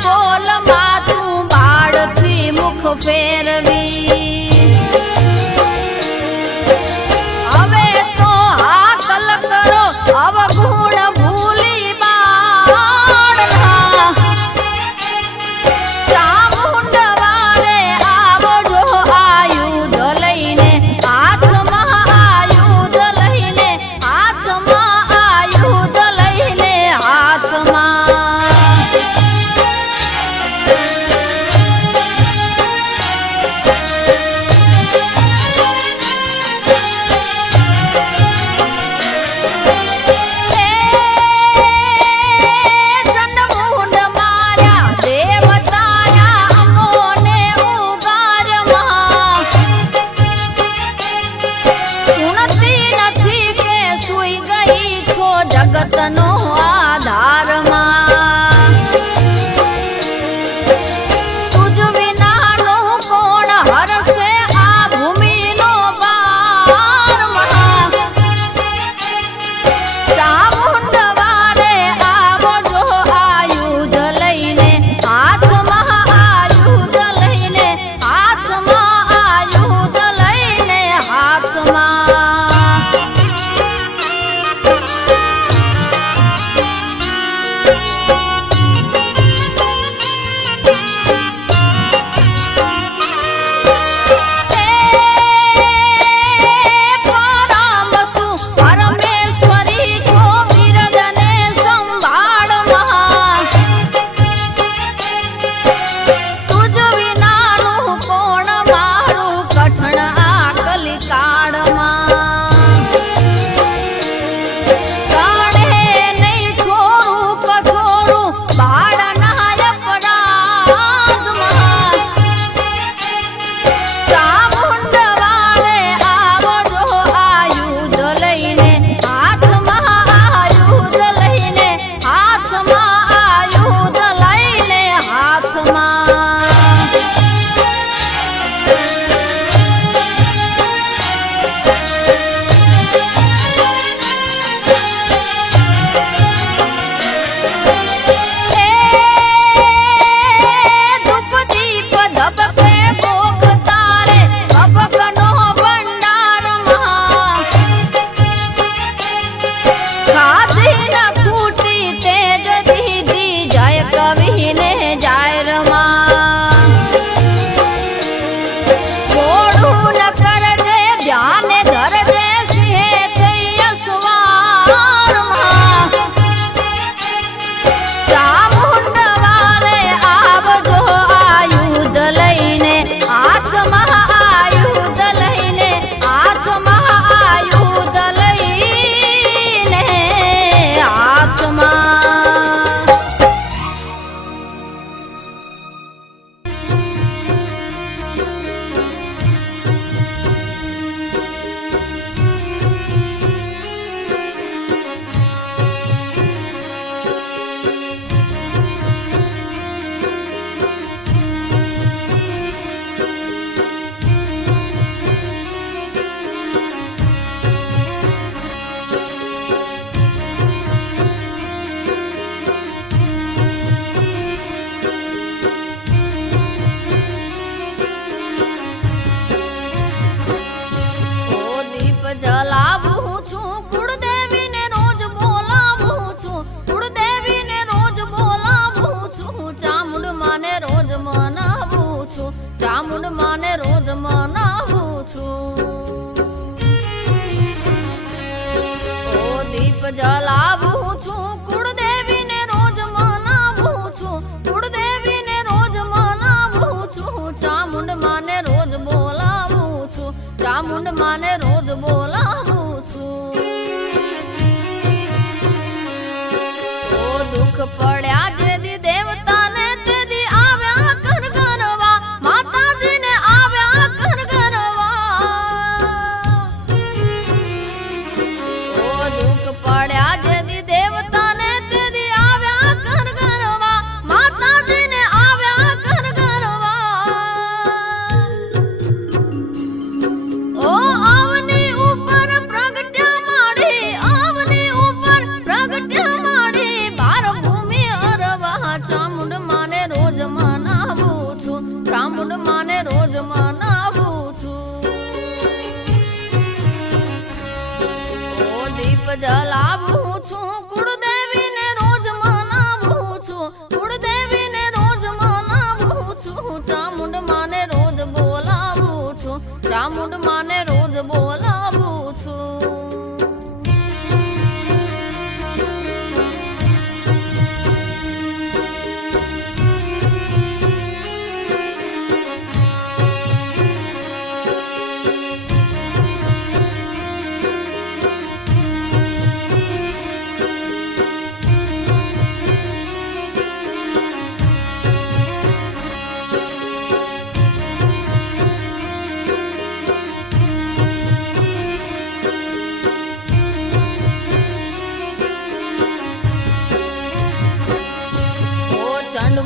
બોલ માતું બાળથી મુખ ફેરવી હવે તો હાકલ કરો અવગુણ ભૂલી બાળના ચામુંડવારે આવજો આયુધ લઈને હાથમાં આયુધ લઈને હાથમાં આયુધ લઈને હાથમાં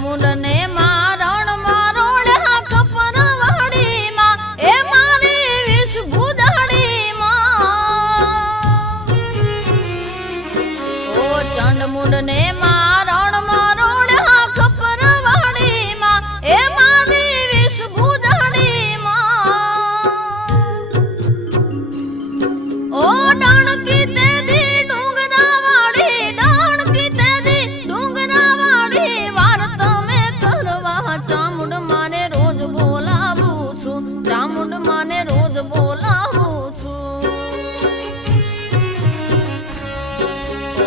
મુંડને મારણ મારોળ્યા કપરવાડીમાં એ મારી વિષ ભૂદાડીમાં ઓ ચંડ મુંડને મારણ મારોળ્યા કપરવાડીમાં એ મારી વિષ ભૂદાડીમાં ઓ ડાણકી તેદી ડુંગરાવાળી ડાણકી તેદી ડુંગરાવાળી વાર તમે કરવા ચામુંડ માને રોજ બોલાવું છું ચામુંડ માને રોજ બોલાવું છું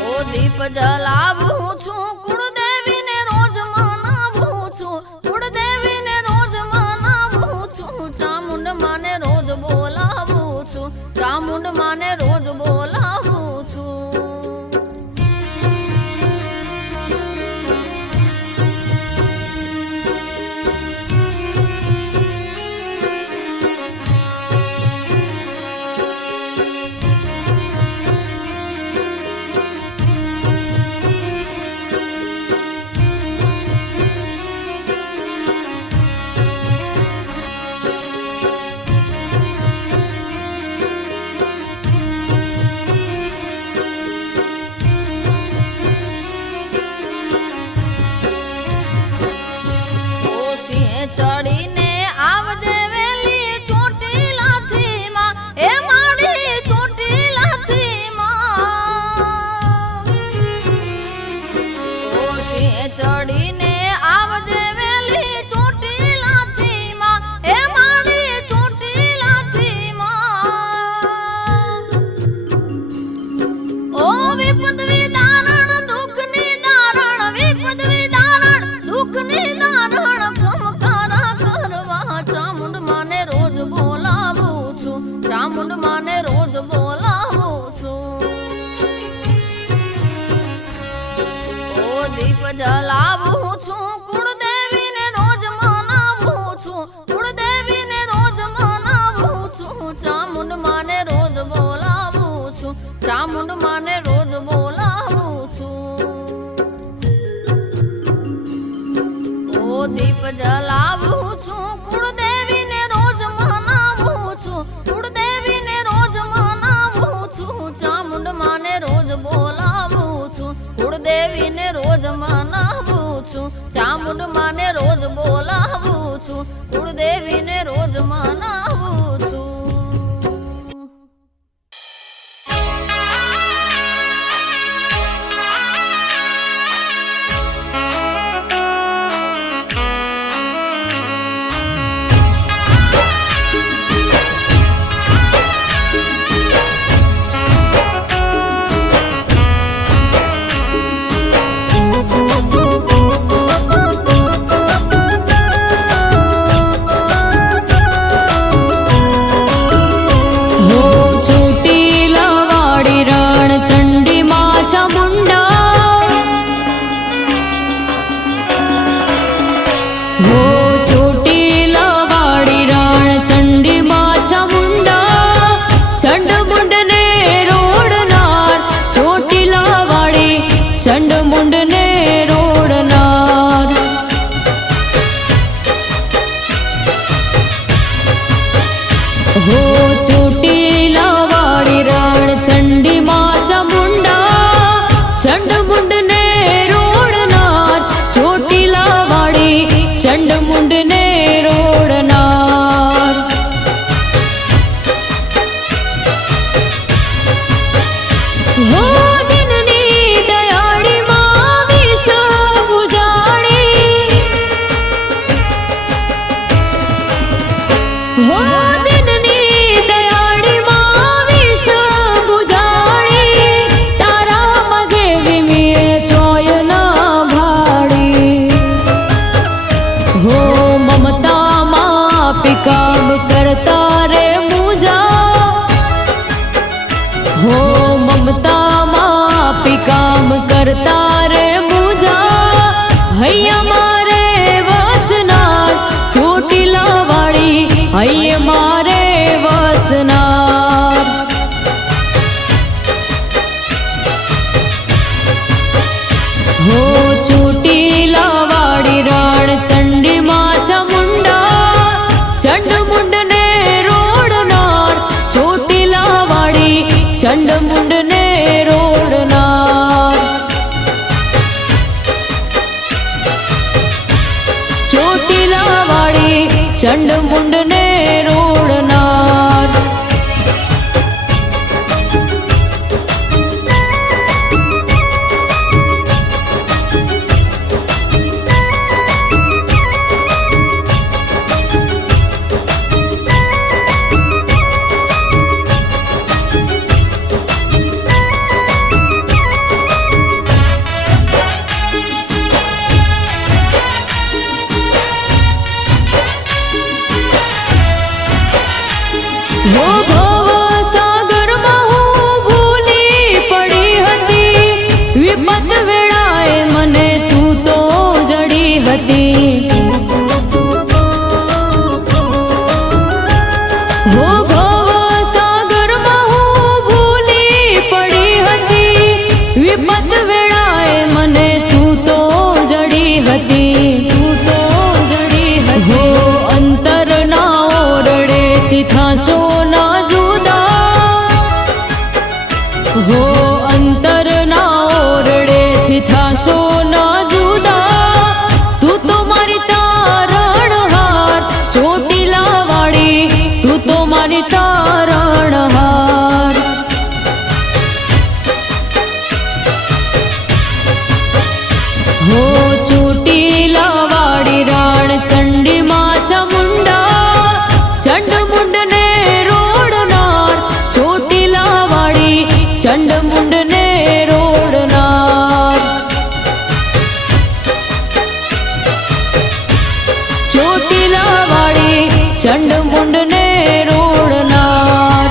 ઓ દીપ જલાવું છું કુળદેવીને રોજ મનાવું છું કુળદેવીને રોજ મનાવું છું ચામુંડ માને રોજ બોલાવું છું ચામુંડ માને રોજ બોલાવું છું ચડીને આવજે વેલી ચોટીલાથી માં એ મારી ચોટીલાથી માં ઓ સિંહ ચડીને આવજે વેલી ચોટીલાથી માં એ મારી ચોટીલાથી માં ઓ વિપદ વિદારણ દુઃખની દારણ વિપદ વિદારણ દુઃખની દારણ ચામુંડ માને રોજ બોલાવું છું ચામુંડ માને રોજ બોલાવું છું ઓ દીપ જલાવું છું કુળદેવીને રોજ મનાવું છું કુળદેવીને રોજ મનાવું છું ચામુંડ માને રોજ બોલાવું છું ચામુંડ માને રોજ બોલાવું છું ઓ દીપ જલાવું છું કુળદેવીને રોજ મનાવું છું કુળદેવીને રોજ મનાવું છું ચામુંડ માને રોજ બોલાવું છું કુળદેવીને રોજ મનાવું છું ચામુંડ માને રોજ બોલાવું છું કુળદેવીને રોજ મનાવું છું चंड मुंड ने रोड़नार हो चोटीला वाड़ी रण चंडी माचा मुंडा चंड मुंड ने रोड़नार चोटीला वाड़ी चंड मुंड ने रोड़नार हो हो ચોટીલા વાળી ચંડ મુંડ ને રોડનાર. હો ભવ સાગરમાં હું ભૂલી પડી હતી, વિપત વેળાએ મને તું તો જડી હતી. હો ભવ સાગરમાં હું ભૂલી પડી હતી, વિપત વેળાએ મને તું તો જડી હતી. તું તો જડી હતી. હો અંતરના ઓરડેથી થાશો ના જુદા, હો અંતરના ઓરડેથી થાશો ના જુદા. તું તો મારી તારણહાર ચોટીલા વાળી, તું તો મારી તારણહાર. હો ચોટીલા વાળી રાણ ચંડી માં ચામુંડા, ચંડ મુંડ ને રોડનાર. ચોટીલા વાળી ચંડ મુંડ ને રોડનાર. ચોટીલા વાળી ચંડ મુંડ ને રોડનાર.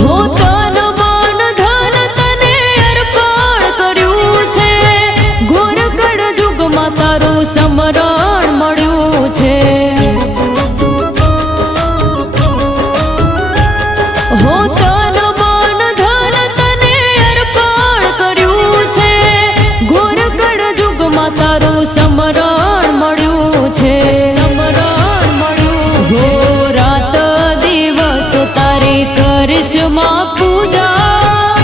હો તન મન ધન તને અર્પણ કર્યું છે, ઘોરકડ જુગમાં તારું સમરણ મળ્યું છે. હો તન મન ધન તને અર્પણ કર્યું છે, ઘોરકડ જુગમાં તારું સમરણ મળ્યું છે. સમરણ મળ્યું છે. હો રાત દિવસ તારી કરીશ માં પૂજા,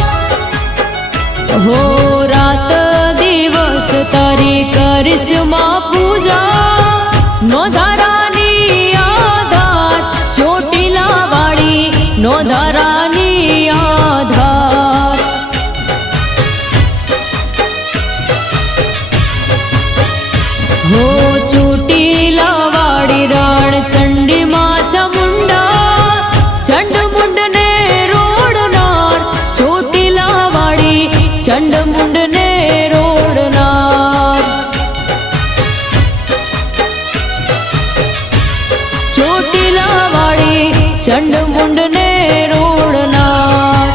હો રાત દિવસ તારી કરીશ માં પૂજા. નો ધારાની આધાર ચોટીલા વાળી, નો ધારાની આધાર. હો ચોટીલા વાળી રાણ ચંડી માં ચામુંડા, ચંડ મુંડ ને રોડનાર. ચોટીલા વાળી ચંડ મુંડ ને રોડનાર. ચોટીલા વાળી ચંડ મુંડ ને રોડનાર.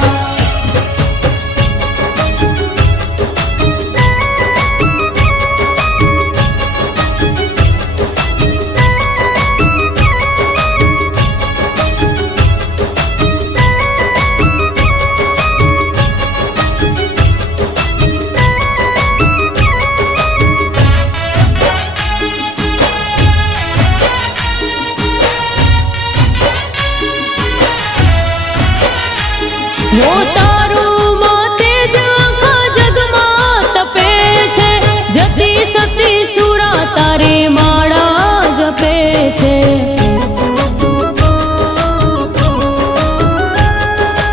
હો તારું માથે જ આખા જગમાં તપે છે, જતી સતી સુરા તારી માળા જપે છે.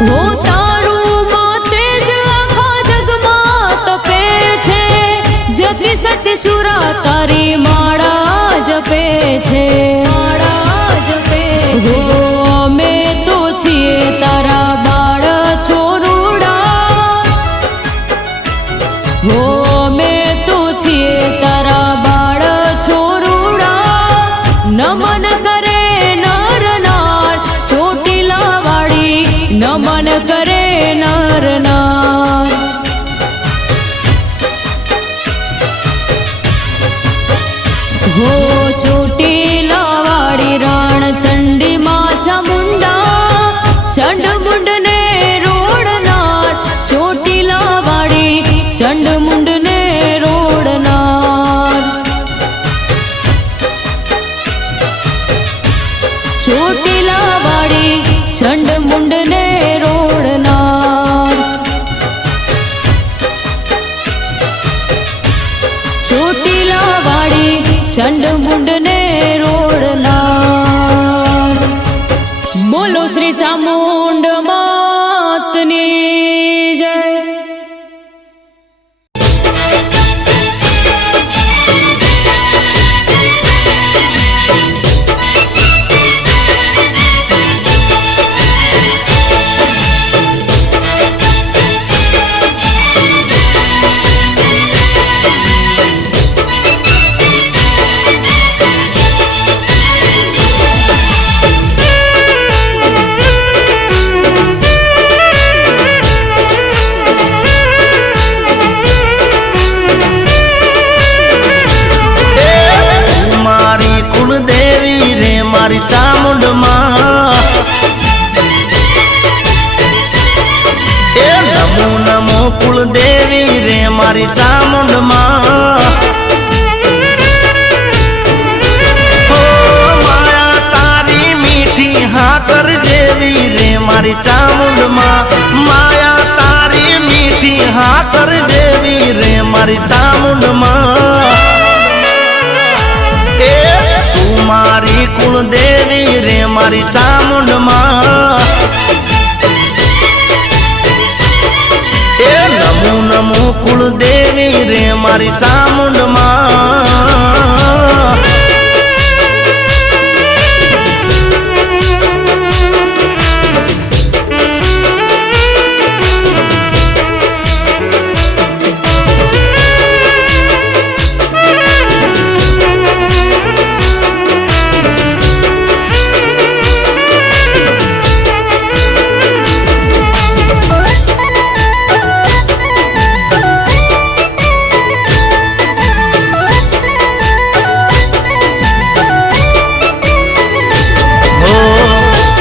હો તારું માથે જ આખા જગમાં તપે છે, જતી સતી સુરા તારી માળા જપે છે. માળા જપે છે. હો અમે તો છીએ તારા બાળ છોરુડા, હો અમે તો છીએ તારા બાળ છોરુડા. નમન કરે નર નાર ચોટીલા વાળી, નમન કરે નર નાર. હો ચોટીલા ચંડી માં ચામુંડા ચંડમુંડ ને રોડનાર ચોટીલા વાળી ચંડમુંડ ને રોડનાર ચોટીલા વાળી ચંડમુંડ ને રોડનાર ચોટીલા વાળી ચંડમુંડ ને રોડનાર બોલો શ્રી ચામુંડ માતની જય મારી ચામુંડ માં એ નમો નમો કુળદેવી રે મારી ચામુંડ માં માયા તારી મીઠી હાકર જેવી રે મારી ચામુંડ માં માયા તારી મીઠી હાકર જેવી રે મારી ચામુંડ માં મારી કુળદેવી રે મારી ચામુંડ માં એ નમો નમો કુળદેવી રે મારી ચામુંડ માં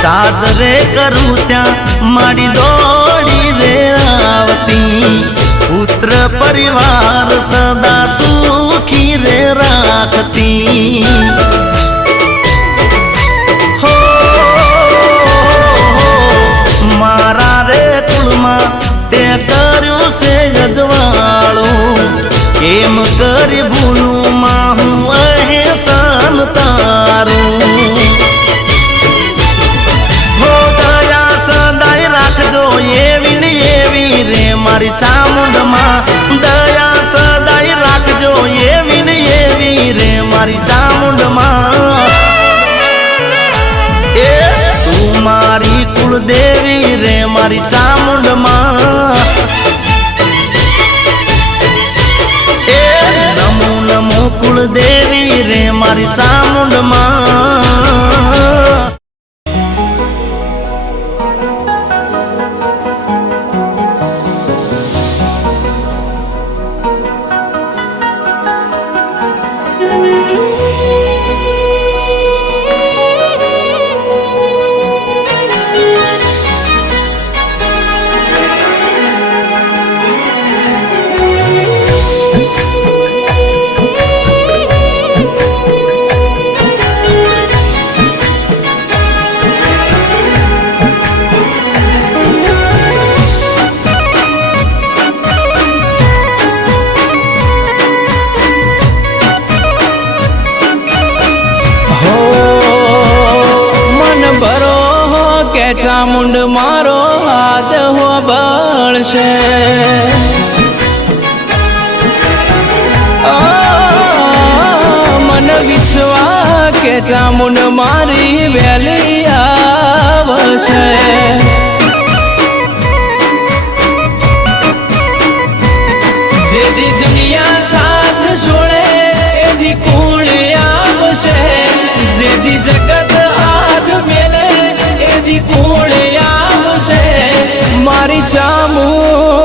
સાદરે કરું ત્યાં મારી દોડી રે આવતી પુત્ર પરિવાર સદા સુખી રે રાખતી હો મારા રે કુળમાં તે કર્યું છે અજવાળું કેમ કરી ભૂલું માં હું અહેસાન તારું મારી ચામુંડ માં દયા સદાય રાખજો એવી ને એવી રે મારી ચામુંડ માં એ તું મારી કુળદેવી રે મારી ચામુંડ માં એ નમો નમો કુળદેવી રે મારી ચામુંડ માં ચામુંડ મારો હાથ હો બળશે મન વિશ્વા કે ચામુંડ મારી વેલી આવશે જેથી દુનિયા સાથ છોડે એથી કુળ આવશે જેથી જગત હાથ મેલે એથી કુળ આવશે મારી ચામુંડ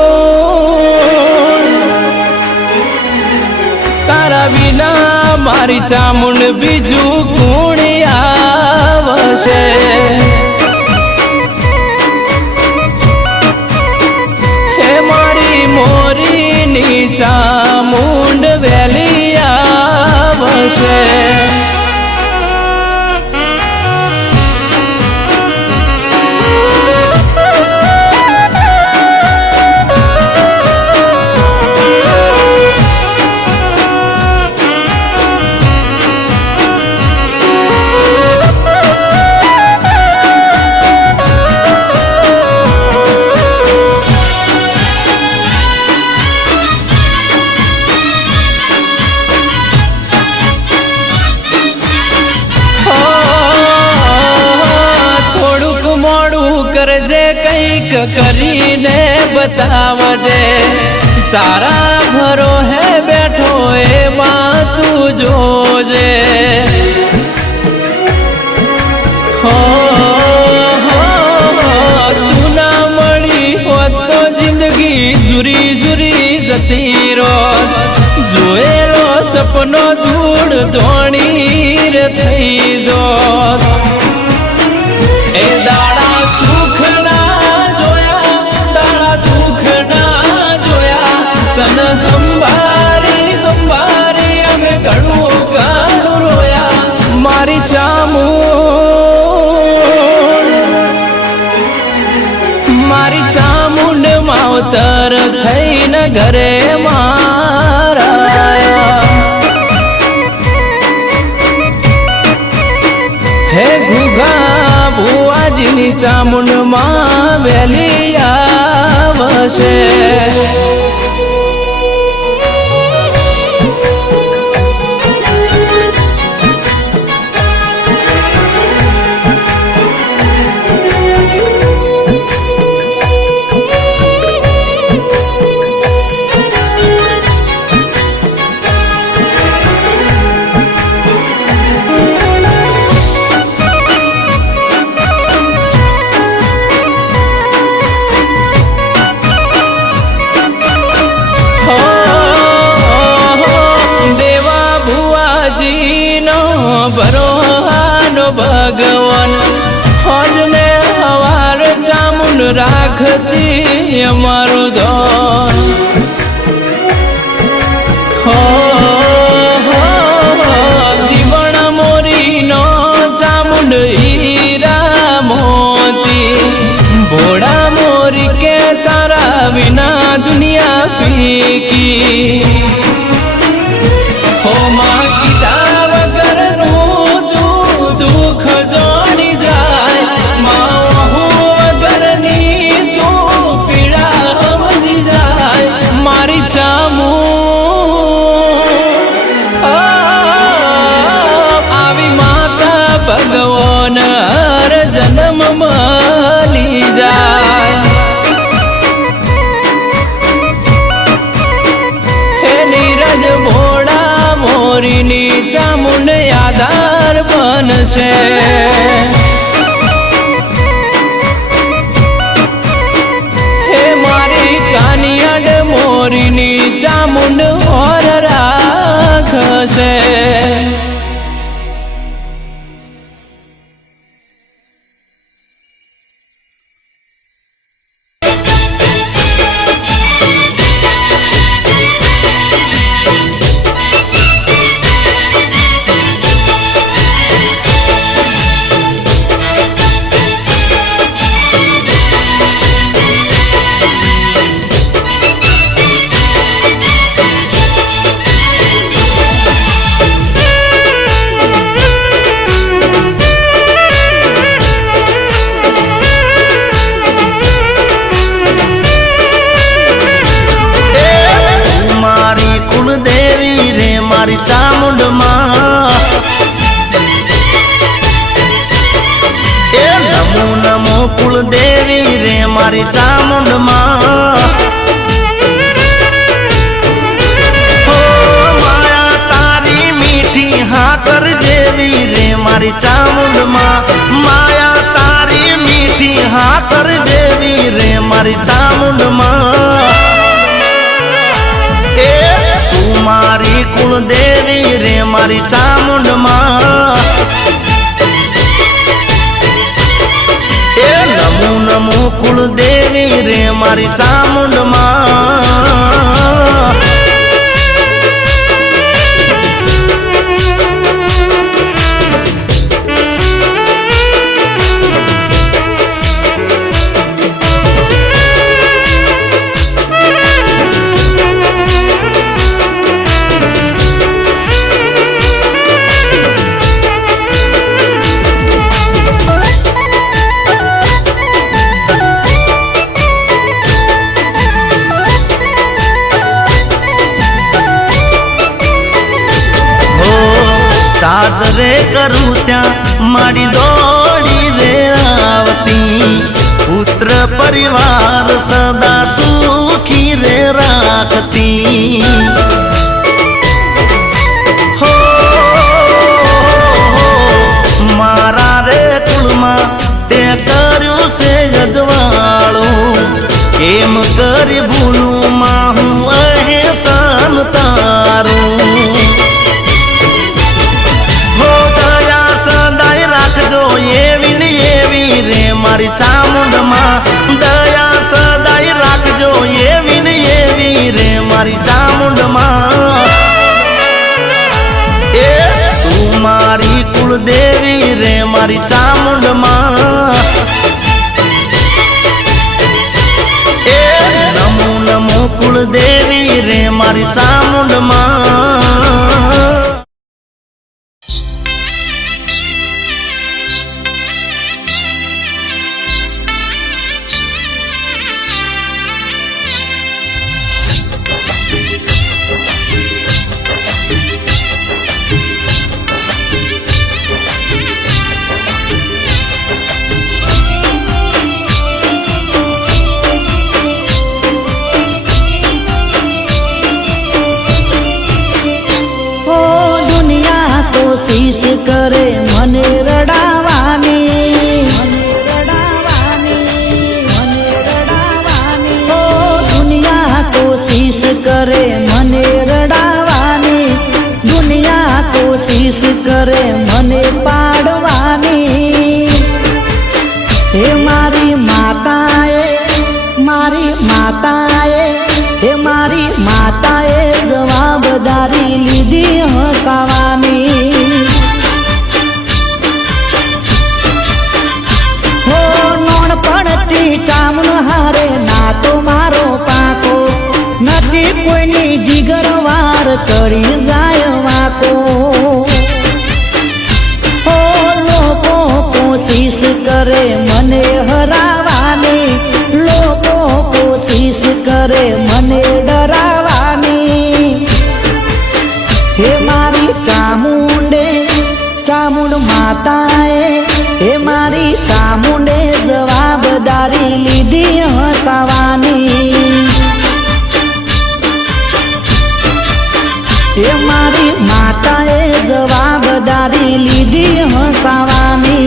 તારા વિના મારી ચામુંડ બીજું કુણ આવશે મોરીની ચામુંડ વેલી આવશે. કરજે કંઈક કરીને બતાવજે, તારા ભરો હે બેઠો એમાં તું જોજે. તું ના મળી હોત તો જિંદગી જુરી જુરી જતી રોત. જોયેલો સપનો ધૂળ ધોણી રે થઈ જોત. એ દાડા સુખ ના જોયા, દાડા દુઃખ ના જોયા. તન હંભારી હંભારી અમે ઘણું ઘણું રોયા. મારી ચામુંડ માવતર થઈને ઘરે મારા. હે ઘુઘા ભુવાજીની ચામુંડ માં વેલી આવશે. ભરોહાનો ભગવાન હોજને હવાર ચામુંડ રાખતી અમારું ધન. જીવણ મોરીનો ચામુંડ હીરા મોતી. ભોળા મોરી કે તારા વિના દુનિયા ફીકી. હો માં કીધા વગરનું તું દુઃખ જોડી જાય. માં વગરની તું પીડા સમજી જાય. મારી ચામુંડ આવી માતા ભગવાન હર જન્મ મળી જાય. હે નીરજ ભોળા મોરીની ચામુંડ આધાર બનશે. હે મારી કાનિયાડ મોરીની ચામુંડ ઓર રાખશે. મારી ચામુંડ માં એ નમો નમો કુળદેવી રે મારી ચામુંડ માં. માયા તારી મીઠી હાકર જેવી રે મારી ચામુંડ માં. માયા તારી મીઠી હાકર જેવી રે મારી ચામુંડ માં. મારી કુળદેવી રે મારી ચામુંડ માં. એ નમો નમો કુળદેવી રે મારી ચામુંડ માં. साद रे करूं त्या मारी दौड़ी रे आवती पुत्र परिवार सदा सुखी रे राखती हो मारा रे कुलमा ते कर्યું से जजवाळो केम करी भूलूं माहू अहेसान तारू हो दया सदाय राखजो एवी ने एवी रे मारी चामुंड मां दया सदाय राखजो एवी ने एवी रे मारी चामुंड मां ए तू मारी कुलदेवी रे मारी चामुंड मां ए नमो नमो कुलदेवी रे मारी चामुंड मां कोशिश करे मने रडावानी ओ दुनिया कोशिश करे मने रडावानी दुनिया कोशिश करे मने पाड़वानी हे मारी माताए हे मारी माताए जवाबदारी लीधी हसावानी चामुंड हारे ना तो मारो पाको नथी कोईनी जीगर वार करी जाय वाको ओ लोको कोशिश करे मने हरावानी लोको कोशिश करे मने डरावानी हे मारी चामुंड माताए हे मारी चामुंडे जवाबदारी लीधी हसावानी हे मारी माताए जवाबदारी लीधी हसावानी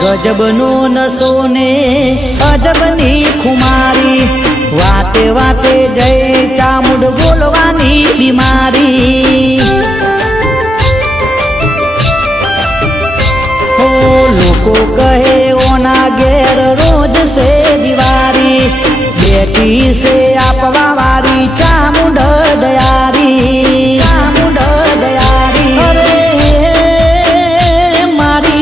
गजबनो नसो ने अजबनी खुमारी वाते वाते जय चामुंड बोलवानी बीमारी ओ लोको कहे ओना घेर रोज से दीवारी बेटी से आपवा वारी चामुंड दयारी अरे मारी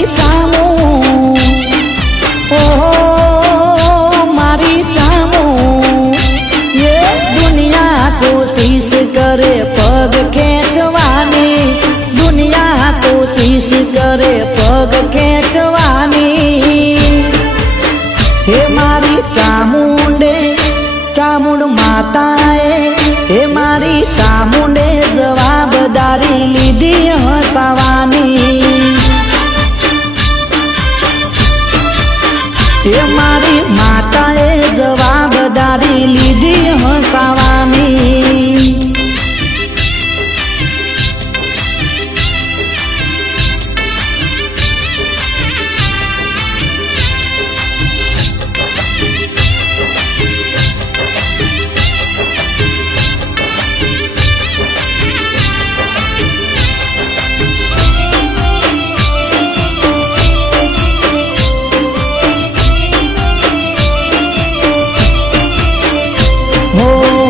कोशिश करे पग खेचवानी दुनिया कोशिश करे पग खेचवानी हे मारी चामुंड माताए हे मारी चामुंडे जवाबदारी लीधी हसावानी हे मारी माताए जवाबदारी लीधी हसावानी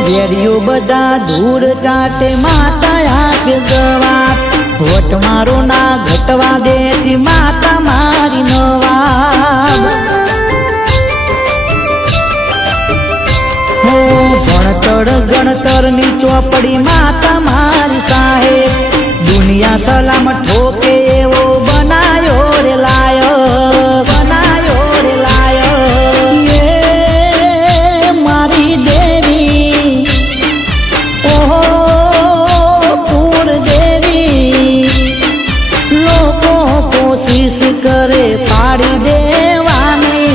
વેરિયો બધા ધૂળ ચાટે માતા આપે જવાબ વટ મારો ના ઘટવા દેતી ચોપડીમાં તમારી સાહેબ દુનિયા સલામ ઠોકે એવો બનાયો રે લાયક, બનાયો રે લાયક. એ મારી દેવી ઓહો પૂર દેવી, લોકો કોશિશ કરે પાડી દેવાની,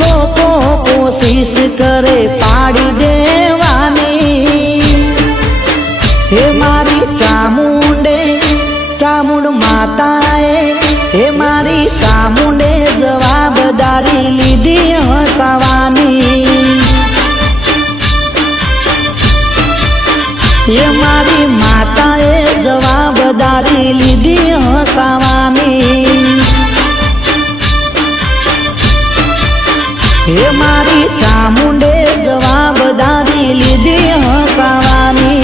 લોકો કોશિશ કરે પાડી દેવાની. હે મારી ચામુંડે ચામુંડ માતાએ, હે મારી ચામુંડે જવાબદારી લીધી હસાવાની. હે મારી માતાએ જવાબદારી લીધી હસાવાની. હે મારી ચામુંડે જવાબદારી લીધી હસાવાની.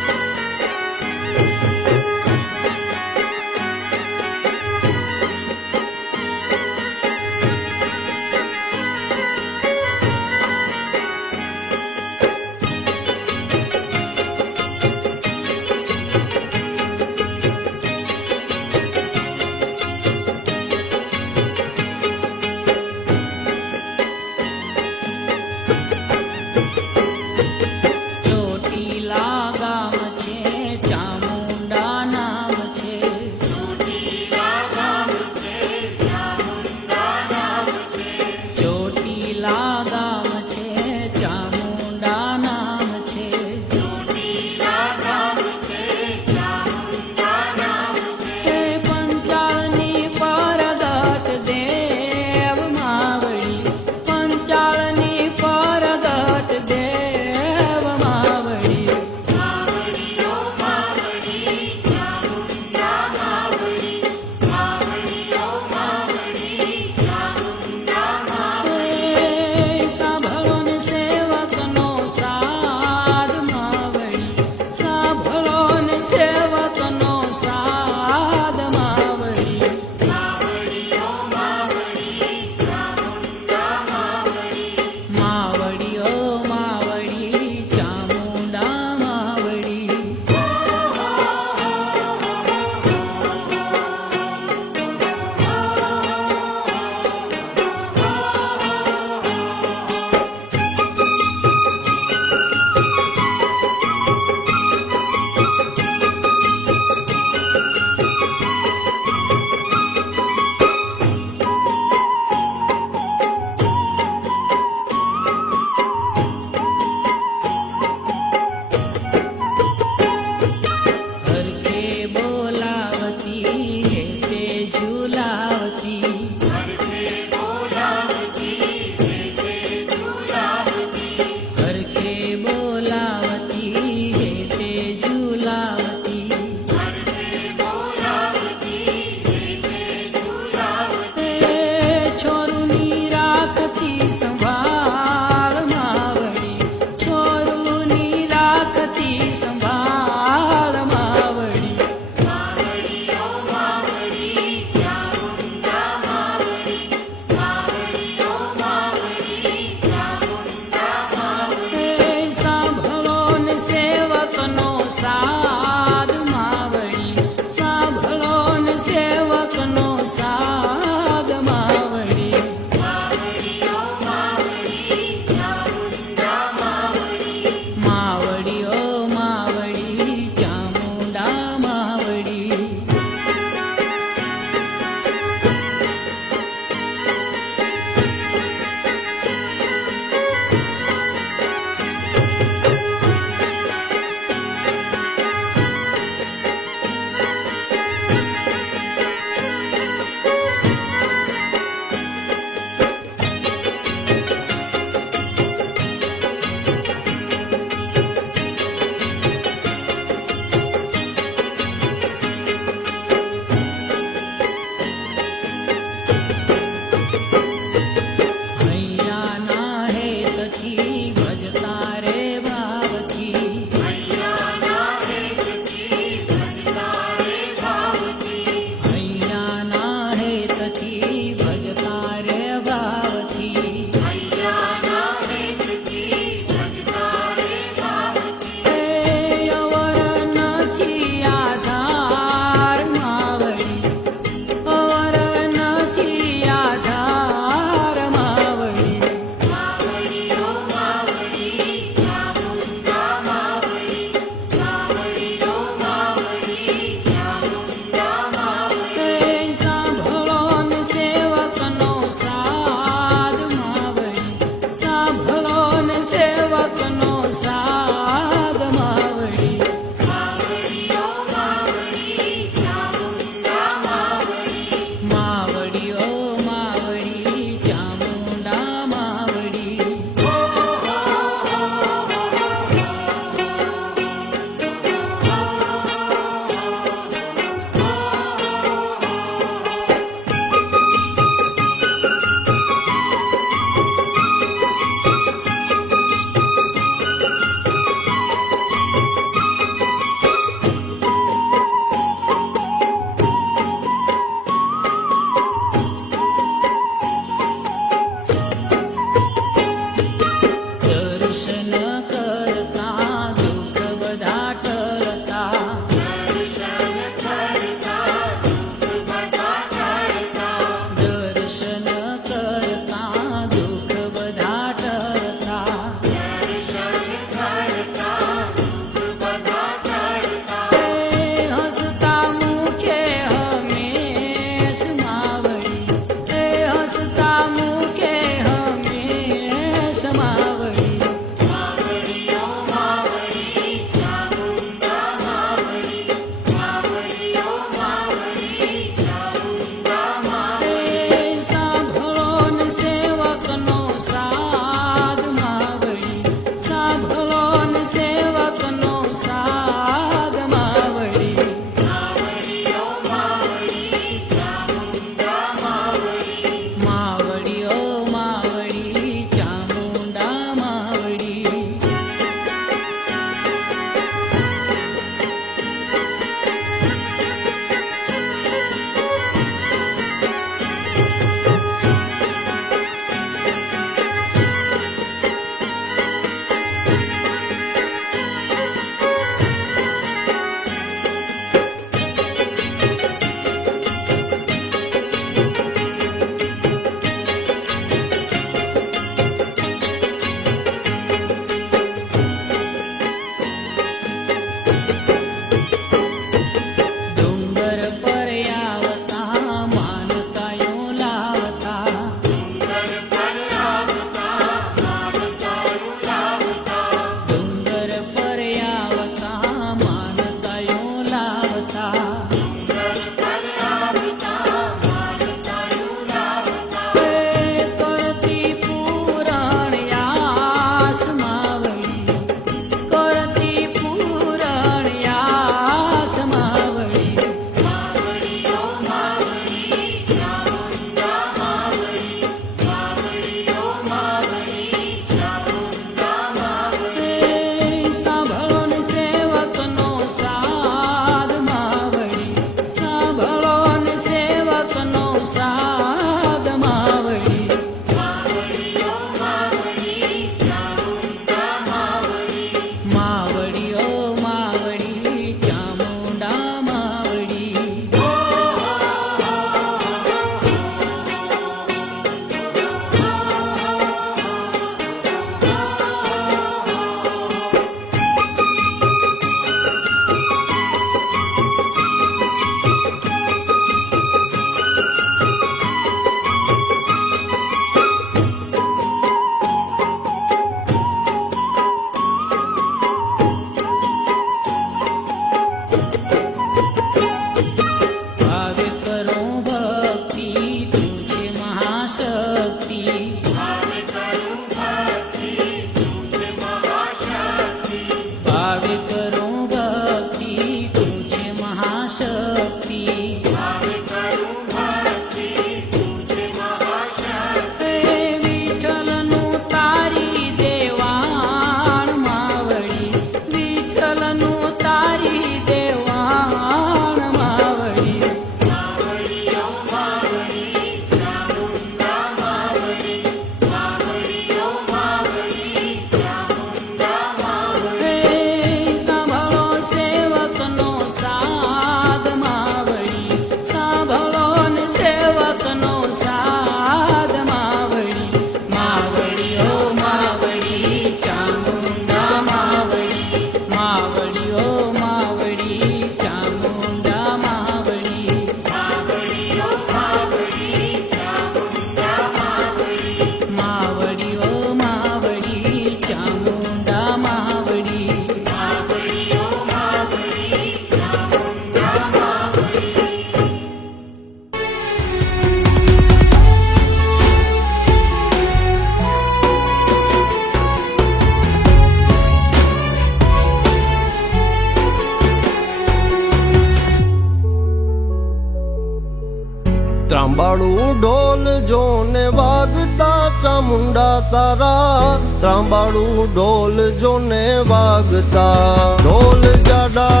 ત્રાંબાળું ઢોલ જોને વાગતા ચામુંડા તારા, ત્રાંબાળું ઢોલ જોને વાગતા. ઢોલ જાડા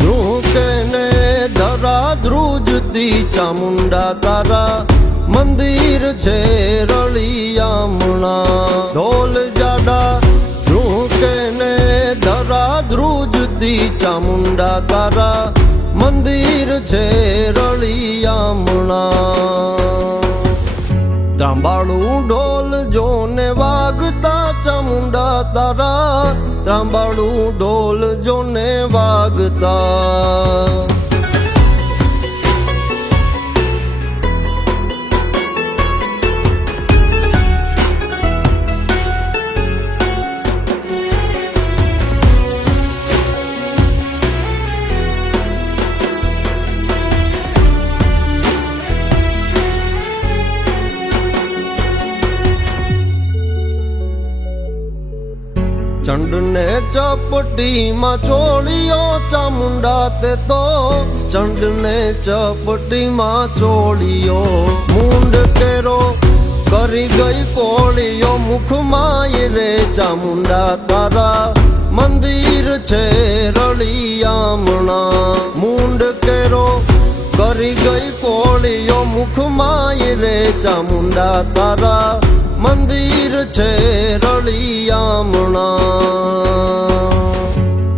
ધ્રુકે ને ધરા ધ્રુજતી ચામુંડા તારા, મંદિર છે રળિયામણા. ઢોલ જાડા ધ્રુકે ને ધરા ધ્રુજતી ચામુંડા તારા, મંદિર છે રળિયામણા. ત્રાંબાળું ઢોલ જોને વાગતા ચામુંડા તારા, ત્રાંબાળું ઢોલ જોને વાગતા. ચંડને ચપટીમાં ચોળીઓ ચામુંડા તે તો, ચંડને ચપટીમાં ચોળીઓ. મુંડ કેરો કરી ગઈ કોળીઓ, મુખમાં રે ચામુંડા તારા, મંદિર છે રળિયામણા. મુંડ કેરો કરી ગઈ કોળીઓ, મુખમાં રે ચામુંડા તારા, મંદિર છે રળિયામણા.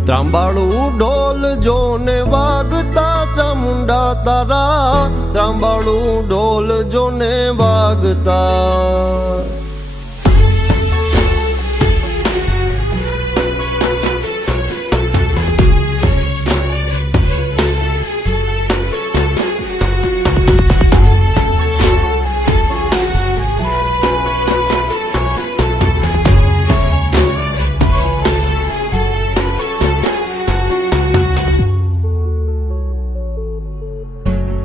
ત્રાંબાળું ઢોલ જોને વાગતા ચામુંડા તારા, ત્રાંબાળું ઢોલ જોને વાગતા.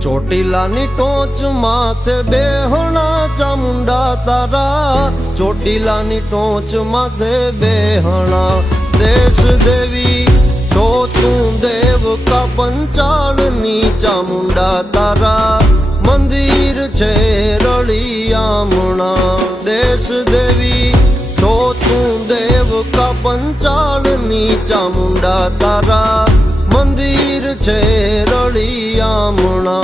ચોટીલાની ટોચ માથે બેહણા ચામુંડા તારા, ચોટીલાની ટોચ માથે બેહણા. દેશ દેવી તો તું દેવ કા પંચાળની ચામુંડા તારા, મંદિર છે રળિયામણા. દેશ દેવી તો તું દેવ કા પંચાળની ચામુંડા તારા, મંદિર છે રળિયામણા.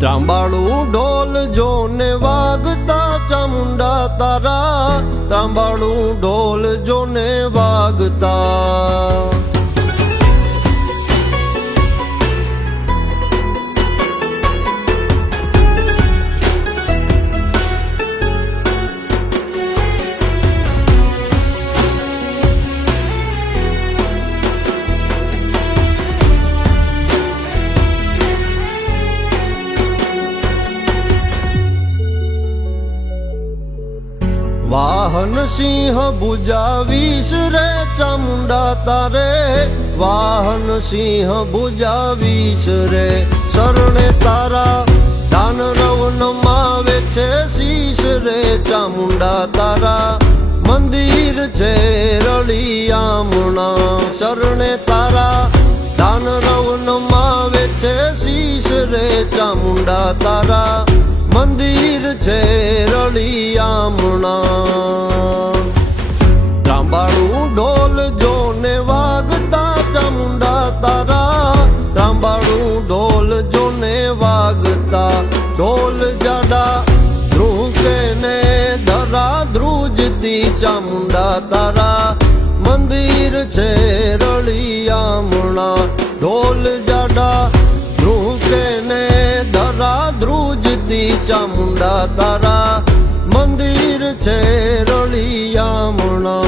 ત્રાંબાળું ઢોલ જોને વાગતા ચામુંડા તારા, ત્રાંબાળું ઢોલ જોને વાગતા. વાહન સિંહ ભુજાવીશ રે ચામુંડા તારે, વાહન સિંહ ભુજાવીશ રે. શરણે તારા દાનરવ નમાવે છે શીશ રે ચામુંડા તારા, મંદિર છે રળિયામણા. શરણે તારા દાનરવ નમાવે છે શીશ રે ચામુંડા તારા, મંદિર છે રળિયામણા. ત્રાંબાળું ઢોલ જોને વાગતા ચામુંડા તારા, ત્રાંબાળું ઢોલ જોને વાગતા. ઢોલ જાડા ધ્રુકે ને ધરા ધ્રુજતી ચામુંડા તારા, મંદિર છે રળિયામણા. ઢોલ જાડા ધ્રુકે ને ધરા ધ્રુજતી ચામુંડા તારા, મંદિર છે રળિયામણા.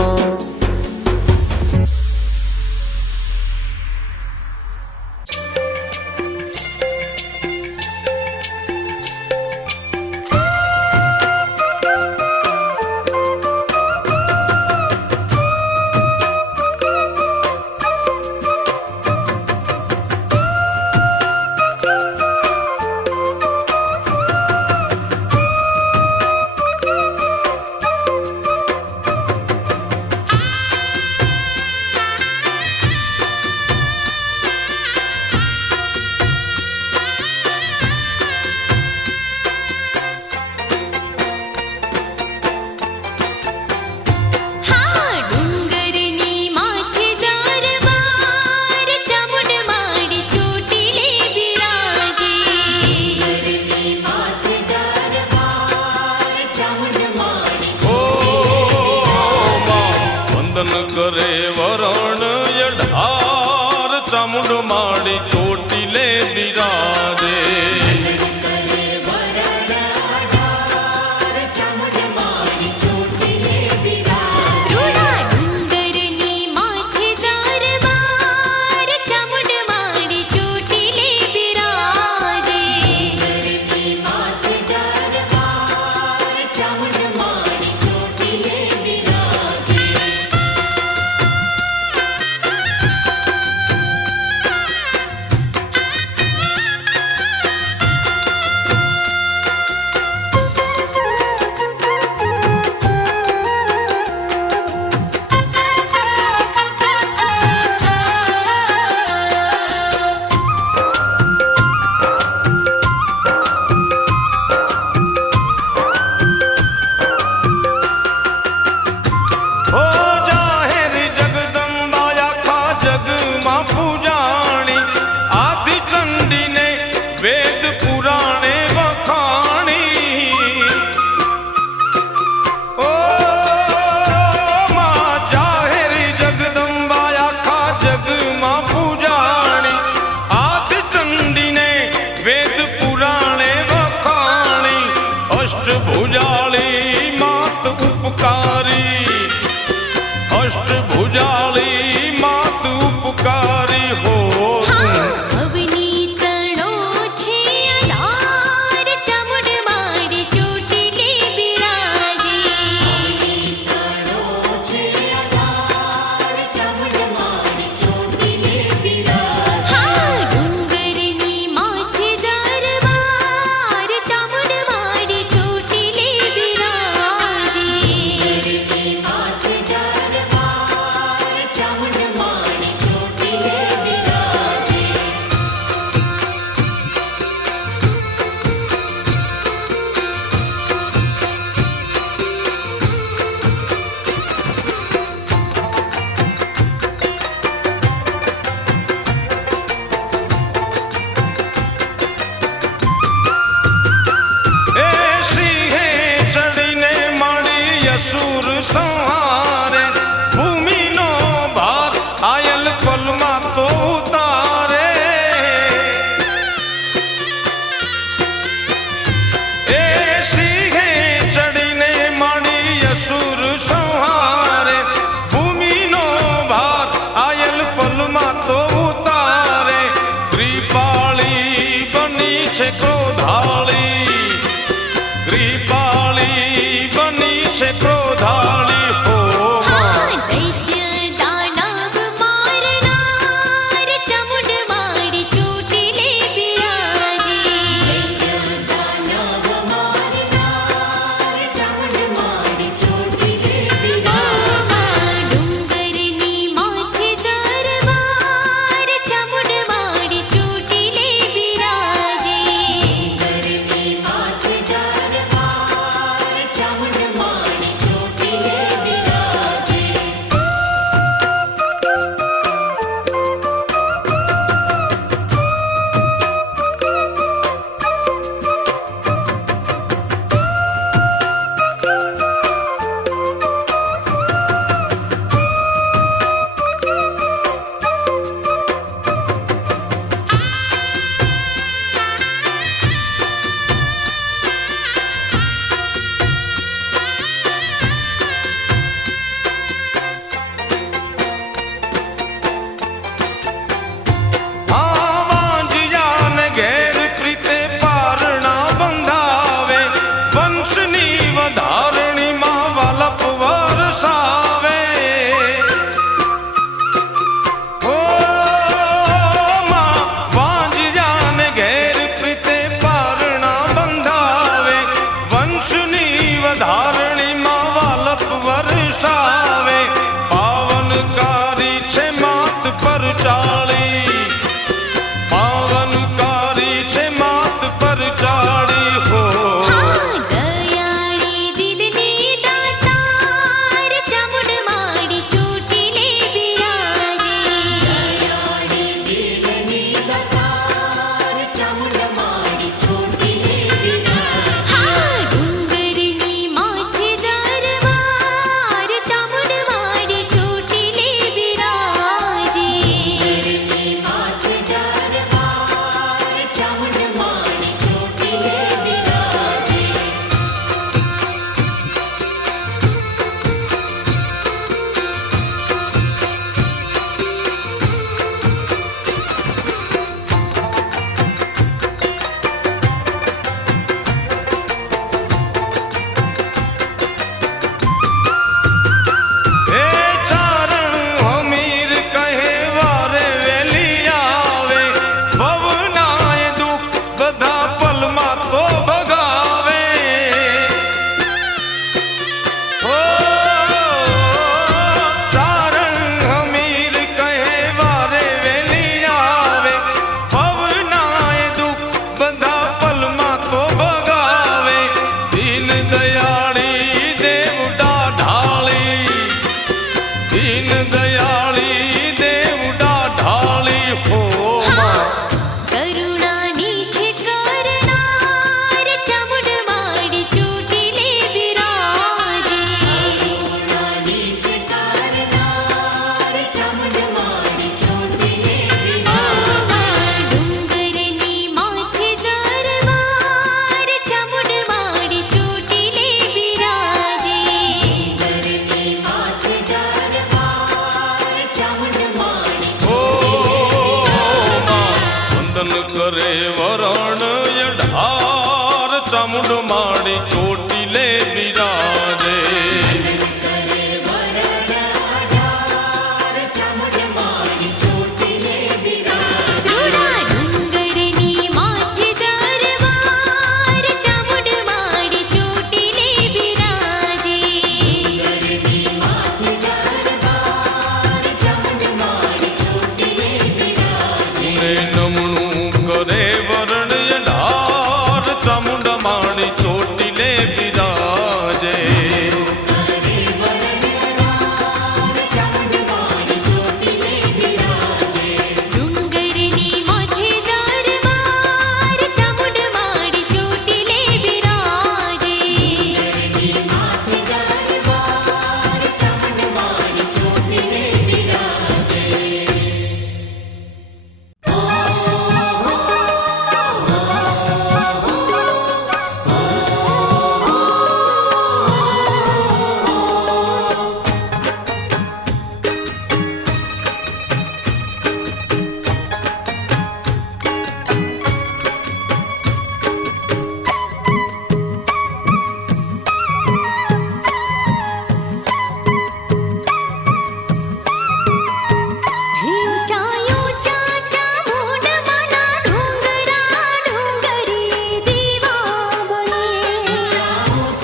કરે વરણ યઢાર ચામુંડ માડી ચોટીલે બિરાજે અષ્ટભુજાળી માત ઉપકારી હો સુર સંહારે ભૂમિનો ભાર આયલ પલમાં તો ઉતારે એ સિંહે ચડીને માંડી અસુર સંહારે ભૂમિનો ભાર આયલ પલમાં તો ઉતારે કૃપાળી બની છે ક્રોધાળી કૃપાળી બની છે ક્રોધાળી દયાળી દેવડા ઢાળી હો કરુણાની છે કરનાર ચામુંડ માડી ચોટીલે બિરાજે. કરુણાની છે કરનાર ચામુંડ માડી ચોટીલે બિરાજે. ડુંગરની માથે દરબાર ચામુંડ માડી ચોટીલે બિરાજે. ડુંગરની માથે દરબાર ચામુંડ માડી ઓ વંદન કરે વરણ યઢાર ચામુંડ માડી ચોટીલે બિરાજે ડુંગરની માથે દરબાર ચામુંડ માડી ચોટીલે બિરાજે. ડુંગરની માથે દરબાર ચામુંડ માડી ચોટીલે બિરાજે. ને નમણું કરે વરણ યઢાર ચામુંડ માડી ચોટીલે બિરાજે ડુંગરની માથે દરબાર ચામુંડ માડી ચોટીલે બિરાજે. ડુંગરની માથે દરબાર ચામુંડ માડી ચોટીલે બિરાજે. ઊંચાયો ચાચા મોઢમાના ડુંગરા ડુંગરી દીવા બળે.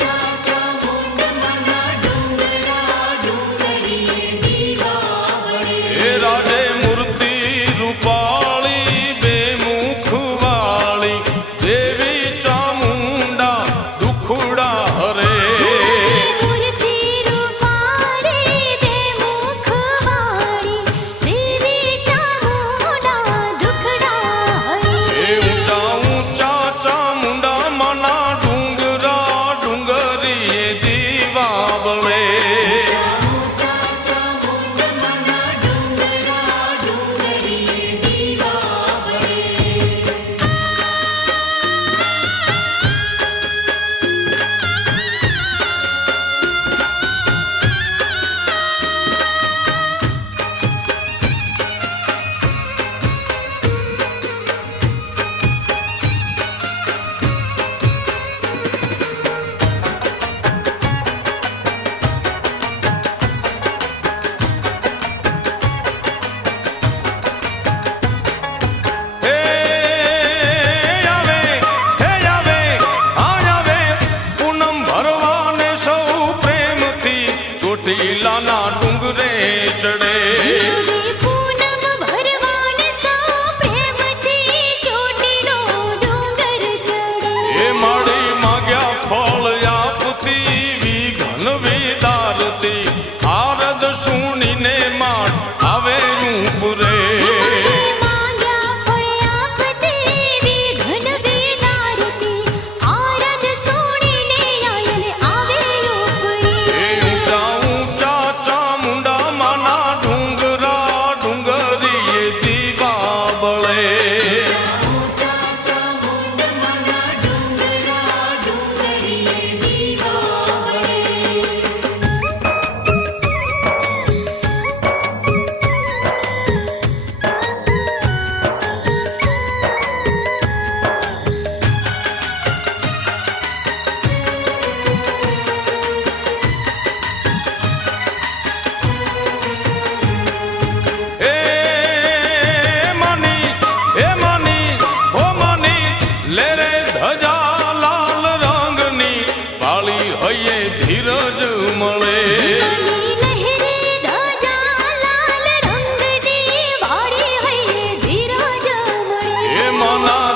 ચાચા મોઢમાના ડુંગરા ડુંગરી દીવા બળે. હે રાજે મૂર્તિ રૂપાળી બે મુખ વાળી દેવી ચામુંડા દુખડા હરે મૂર્તિ રૂપાળી બે મુખ વાળી દેવી ચામુંડા દુખડા હરે. હે ઊંચા ઊંચા ચામુંડા માના ડુંગરા ડુંગરી દીવા બળે હે આવે પૂનમ ભરવાને સૌ પ્રેમથી ચોટીલાના ડુંગરે ચડે પૂનમ ભરવાને સૌ પ્રેમથી ચોટીલો ડુંગર ચડે. એ માડી માગ્યા ફળ આપતી વિઘન વિદારતી આરદ સુણીને માટ આવે ઉપરે માંગ્યા ફળ આપતી વિઘન વિદારતી આરદ સોણીને આયલ આવે ઉપરે. હે ઊંચા ઊંચા ચામુંડા માના ડુંગરા ડુંગરી દીવા બળે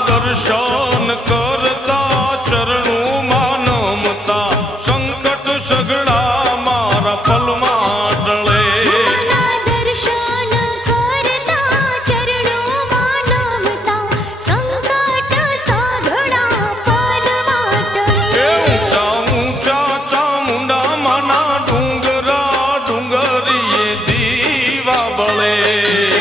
દર્શન કરતા ચરણોમાં નમતા સંકટ સગડા મારા પલમાં ટળે. બળે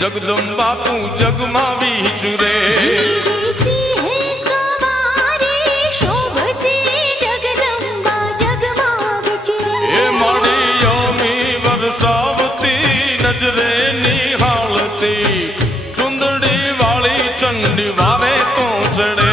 જગદંબા તું જગમાં વિચરે એ મારી યમી વરસાવતી નજરે નિહાળતી ચુંદડી વાળી ચંડી વારે તો ચડે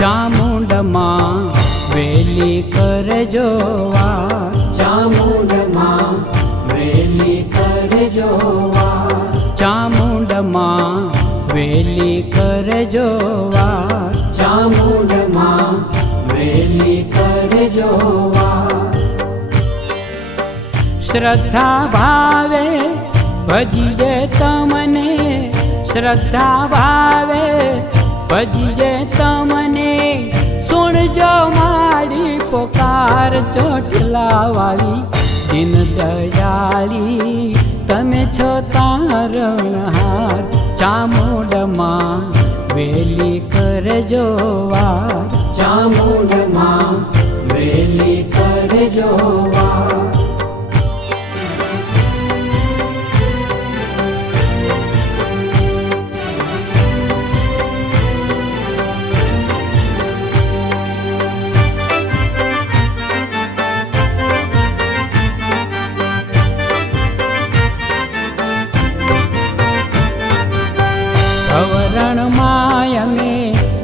ચામુંડમાં વેલી કરજો વાર ચામુંડમાં વેલી કરજો વાર ચામુંડમાં વેલી કરજો વાર ચામુંડમાં વેલી કરજો વાર શ્રદ્ધા ભાવે ભજીએ તમને શ્રદ્ધા ભાવે ભજીએ તમને સુણજો મારી પોકાર ચોટલા વાળી દિન દયાળી તમે છો તારણહાર ચામુંડમાં વેલી કરજો વાર ચામુંડમાં વેલી કરજો વાર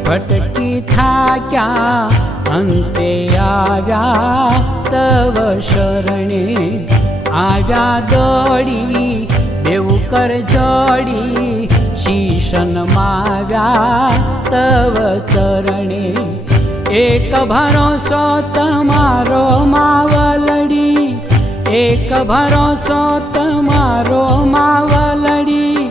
ભટકી થાક્યા અંતે આવ્યા તવ શરણે આવ્યા દોડી દેવું કર જોડી શીશન માવ્યા તવ ચરણે એક ભરોસો તમારો માવલડી એક ભરોસો તમારો માવલડી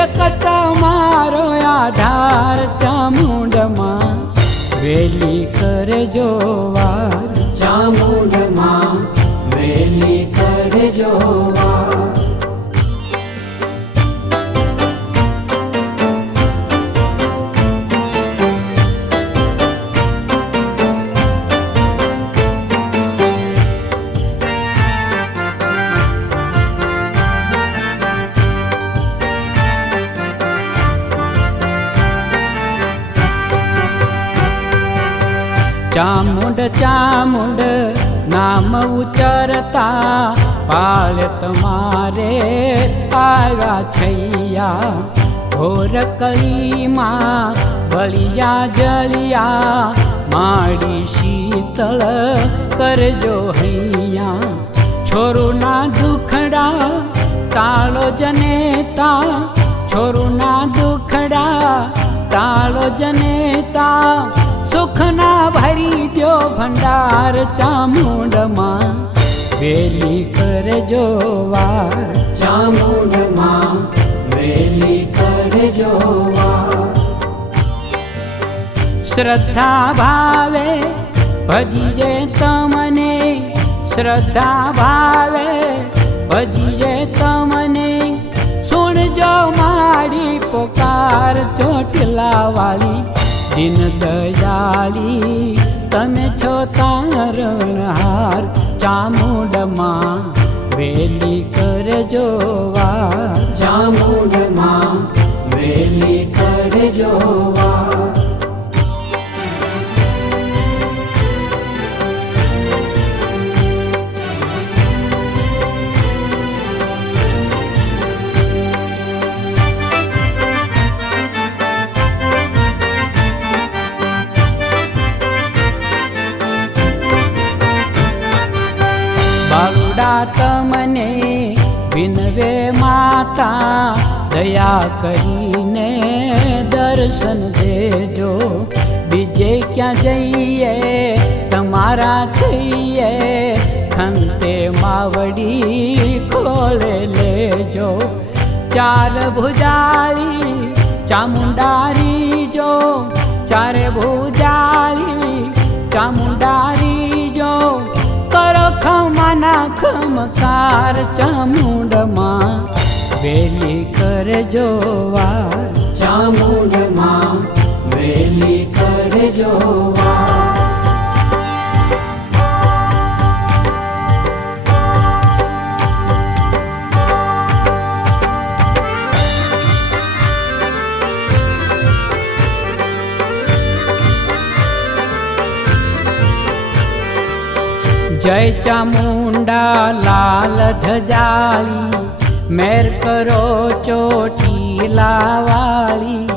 એક તમારો આધાર ચામુંડમાં વેલી કરજો વાર ચામુંડમાં વેલી કરજો વાર ચામુંડ ચામુંડ નામ ઉચ્ચરતા પાળ તમારે આવ્યા છૈયા ઘોર કળીમાં બળિયા જલિયા માડી શીતળ કરજો હૈયા છોરુના દુખડા તાળો જનેતા છોરુના દુખડા તાળો જનેતા સુખના ભરી દ્યો ભંડાર ચામુંડમાં વેલી કરજો વાર ચામુંડમાં વેલી કરજો વાર શ્રદ્ધા ભાવે ભજીએ તમને શ્રદ્ધા ભાવે ભજીએ તમને સુણજો મારી પોકાર ચોટલા વાળી દિન દયાળી તમે છો તારણહાર ચામુંડમાં વેલી કરજો વાર ચામુંડમાં વેલી કરજો વાર બાલુડા તમને વિનવે માતા દયા કરીને દર્શન દેજો બીજે ક્યાં જઈએ તમારા થઈએ ખંતે માવડી ખોલે લેજો ચાર ભુજાળી ચામુંડારી જો ચારે ભુજાળી ચામુંડારી જો કરો ખમાના ખમકાર ચામુંડમાં વેલી કરજો વાર ચામુંડમાં વેલી કરજો વાર જય ચામુંડા લાલ ધજાળી મેર કરો ચોટીલા વાળી